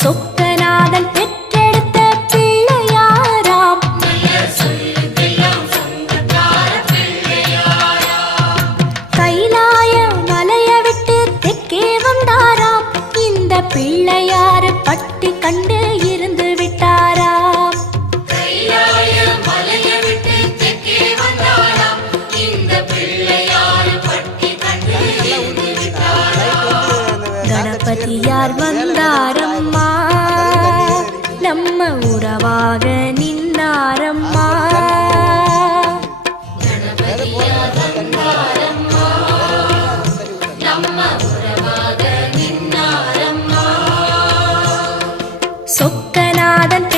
சொக்கநாதன் பெற்றெடுத்த பிள்ளையாராம். கைலாய மலைய விட்டு தெற்கே வந்தாராம். இந்த பிள்ளையாரு பட்டி கண்டு இருந்து விட்டாராம். கணபதியார் வந்தாரம்மா, நம்ம உறவாக நின்னாரம்மா. சொக்கநாதன்